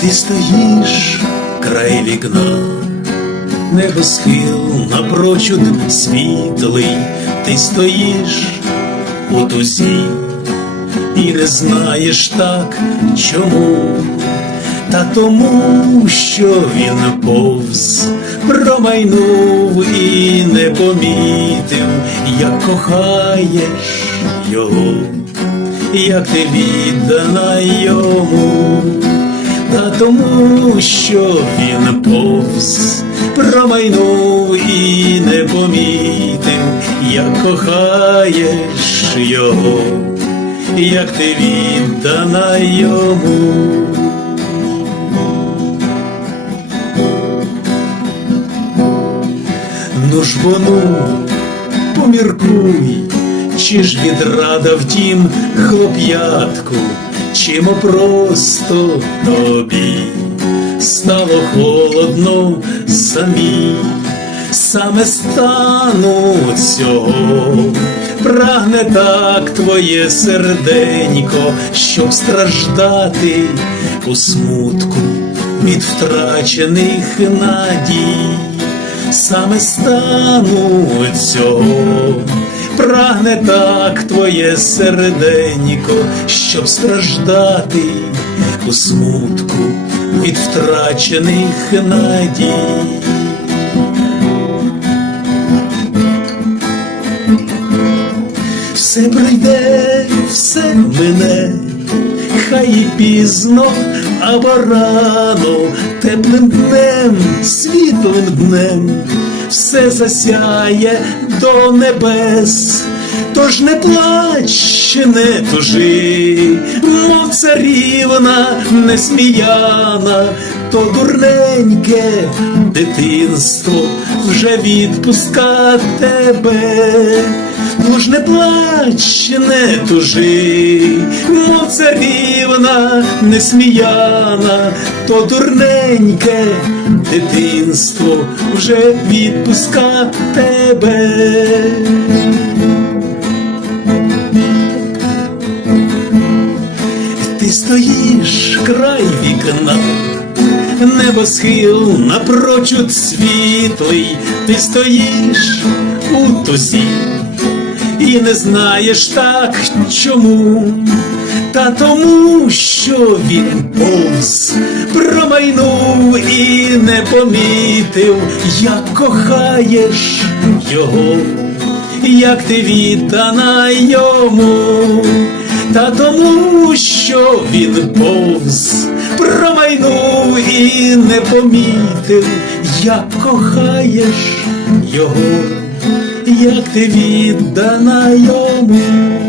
Ти стоїш край вікна, небосхил напрочуд світлий, ти стоїш у тузі і не знаєш так чому, та тому, що він повз промайнув і не помітив, як кохаєш його, як ти віддана йому, та тому, що він повз промайнув і не помітив, як кохаєш його, як ти віддана йому. Ну ж бо ну, поміркуй, чи ж відрада втім хлоп'ятку, чи мо просто тобі стало холодно самі, саме стану цього, прагне так твоє серденько, щоб страждати у смутку від втрачених надій. Саме стану цього, прагне так твоє серденько, щоб страждати у смутку від втрачених надій. Все прийде, все мине, хай і пізно або рано, теплим днем, світлим днем, все засяє до небес, тож не плач, не тужи, мов царівна несміяна, то дурненьке дитинство вже відпуска тебе. Тож не плач, не тужи, мов царівна несміяна, то дурненьке дитинство вже відпуска тебе. Стоїш край вікна, небосхил напрочуд світлий, ти стоїш у тузі і не знаєш так чому, та тому, що він повз промайнув і не помітив, як кохаєш його, як ти віддана йому, та тому, що він повз промайнув і не помітив, як кохаєш його як ти віддана йому.